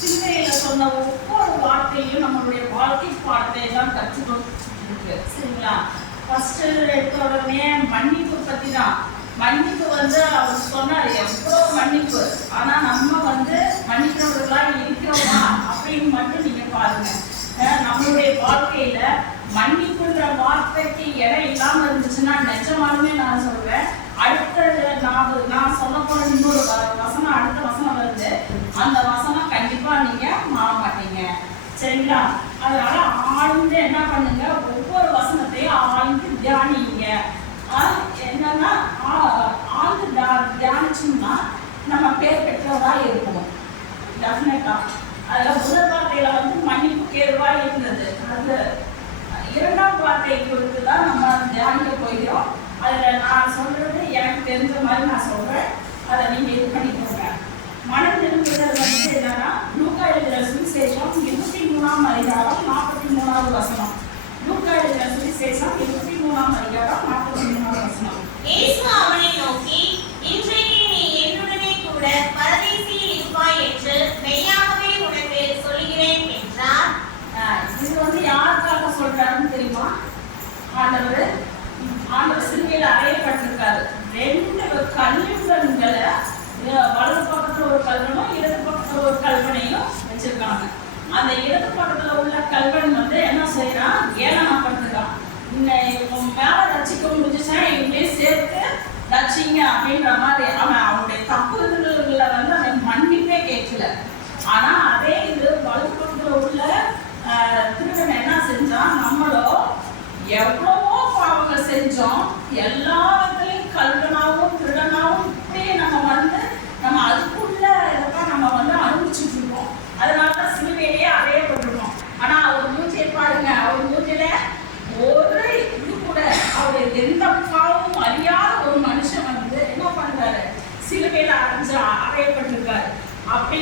சிந்தையில சொன்ன ஒவ்வொரு வார்த்தையும் நம்மளுடைய வாழ்க்கை பாடத்தை தான் கற்றுக்கொண்டு இருக்கு. சரிங்களா? ஃபர்ஸ்ட் எடுத்த உடனே மன்னிப்பு பத்தி தான். மன்னிப்பு அவர் சொன்னார் எவ்வளோ மன்னிப்பு, ஆனா நம்ம மன்னிக்கிறவர்களா இருக்கிறோமா அப்படின்னு மட்டும் நீங்க பாருங்க. நம்மளுடைய வாழ்க்கையில மன்னிப்புன்ற வார்த்தைக்கு இடம் இல்லாம இருந்துச்சுன்னா நிஜமாலுமே நான் சொல்றேன், அடுத்தது நான் சொல்ல போன இன்னொரு வசனம், அடுத்த வசனம் வருது, அந்த வசனம் கண்டிப்பா நீங்க மாற மாட்டீங்க. சரிங்களா? அதனால ஆழ்ந்து என்ன பண்ணுங்க, ஒவ்வொரு வசனத்தையும் ஆழ்ந்து தியானிங்க. என்னன்னா ஆழ்ந்து தியானிச்சோம்னா நம்ம பேர் பெற்றவரா இருக்கணும் டெஃபினட்டா. அதுல முதல் வார்த்தையில மன்னிப்புக்கு ஏதுவா இருந்தது. அது இரண்டாம் வார்த்தை குறித்து தான் நம்ம தியானிக்க போகிறோம். அதுல நான் சொல்றது எனக்கு தெரிஞ்ச மாதிரி நான் சொல்றேன், அதை நீங்க இது பண்ணிக்கோங்க. மனம் திரும்புதல் என்னன்னா லூக்கா எழுதுற சுவிசேஷம் 23ஆம் அதிகாரம் 43வது வசனம். லூக்கா எழுதுற சுவிசேஷம் 23ஆம் அதிகாரம் 43வது வசனம். இயேசு அவனை நோக்கி, இன்றைக்கு நீ என்னுடனே கூட பரதீசில் இருப்பாய் என்று மெய்யாகவே உனக்கு சொல்கிறேன் என்றார். இது யாருக்காக சொல்றாருன்னு தெரியுமா? ஆண்டவர் சிலுவையில் அறையப்பட்டிருக்காரு. 2 கல்வன்களை, வலது பக்கத்துல ஒரு கல்வனும் இடது பக்கத்துல ஒரு கல்வனையும் வச்சிருக்காங்க. அந்த இடது பக்கத்துல உள்ள கல்வன் என்ன செய்யறான், ஏளனப்படுத்துறான். மேல ரட்சிக்க முடிஞ்சுச்சா இவங்களையும் சேர்த்து ரட்சிங்க அப்படின்ற மாதிரி. அவனுடைய தப்புகளை அவன் மன்னிப்பே கேட்கல. ஆனா அதே இது வலது பக்கத்துல உள்ள திருடன் என்ன செஞ்சான், நம்மளோ எவ்வளவோ பாவங்கள் செஞ்சோம், எல்லாத்துலயும் கல்வனாவும் திருடனாவும் இப்படியே நம்ம அதுக்குள்ள இதெல்லாம் நம்ம அனுபவிச்சுட்டு இருக்கோம். அதனாலதான் சிலுவையிலேயே அறையப்பட்டிருக்கோம். ஆனா அவர் மூஞ்சியை பாருங்க, அவர் மூஞ்சில ஒரு இது கூட, அவர் எந்த பாவமும் அறியாத ஒரு மனுஷன் என்ன பண்றாரு, சிலுவையில அறையப்பட்டிருக்காரு. அப்படி